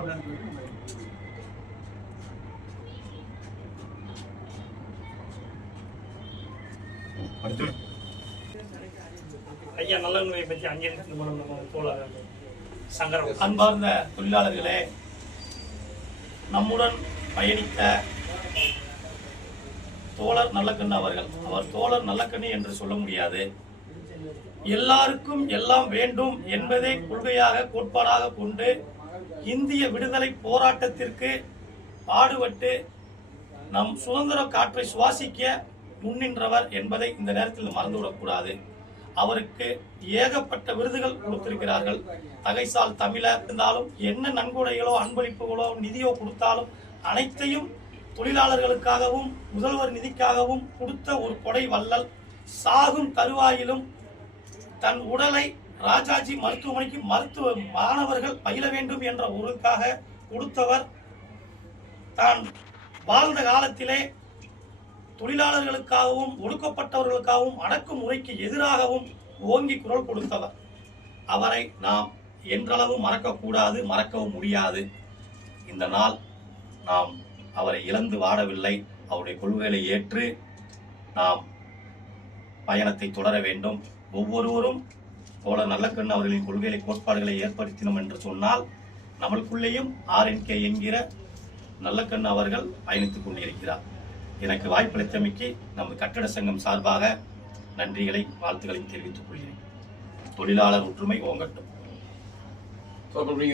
ஐயா நல்லெண்ணெயை பற்றி அங்கீகரித்து நம்ம தோழர் சங்கரம். அன்பார்ந்த தொழிலாளர்களே, நம்முடன் பயணித்த தோழர் நல்லக்கண்ணு அவர்கள், அவர் தோழர் நல்லக்கண்ணு என்று சொல்ல முடியாது, எல்லாருக்கும் எல்லாம் வேண்டும் என்பதை கொள்கையாக கோட்பாடாக கொண்டு இந்திய விடுதலை போராட்டத்திற்கு பாடுபட்டு நம் சுதந்திர காற்றை சுவாசிக்க முன்னின்றவர் என்பதை இந்த நேரத்தில் மறந்துவிடக்கூடாது. அவருக்கு ஏகப்பட்ட விருதுகள் கொடுத்திருக்கிறார்கள். தகைசால் தமிழர் இருந்தாலும் என்ன நன்கொடைகளோ அன்பளிப்புகளோ நிதியோ கொடுத்தாலும் அனைத்தையும் தொழிலாளர்களுக்காகவும் முதல்வர் நிதிக்காகவும் கொடுத்த ஒரு கொடை வள்ளல். சாகும் தருவாயிலும் தன் உடலை ராஜாஜி மருத்துவமனைக்கு மருத்துவ மாணவர்கள் பயில வேண்டும் என்ற ஒருக்காக கொடுத்தவர். தான் வாழ்ந்த காலத்திலே தொழிலாளர்களுக்காகவும் ஒடுக்கப்பட்டவர்களுக்காகவும் அடக்குமுறைக்கு எதிராகவும் ஓங்கி குரல் கொடுத்தவர். அவரை நாம் என்றளவும் மறக்கக்கூடாது, மறக்கவும் முடியாது. இந்த நாள் நாம் அவரை இழந்து வாடவில்லை. அவருடைய கொள்கைகளை ஏற்று நாம் பயணத்தை தொடர வேண்டும். ஒவ்வொருவரும் தோழர் நல்லக்கண்ணு அவர்களின் கொள்கைகளை கோட்பாடுகளை ஏற்படுத்தினோம் என்று சொன்னால் நம்மளுக்குள்ளேயும் RNK என்கிற நல்லக்கண்ணு அவர்கள் பயணித்துக் கொண்டிருக்கிறார். எனக்கு வாய்ப்பளித்தமைக்கு நமது கட்டட சங்கம் சார்பாக நன்றிகளை வாழ்த்துக்களையும் தெரிவித்துக் கொள்கிறேன். தொழிலாளர் ஒற்றுமை ஓங்கட்டும்.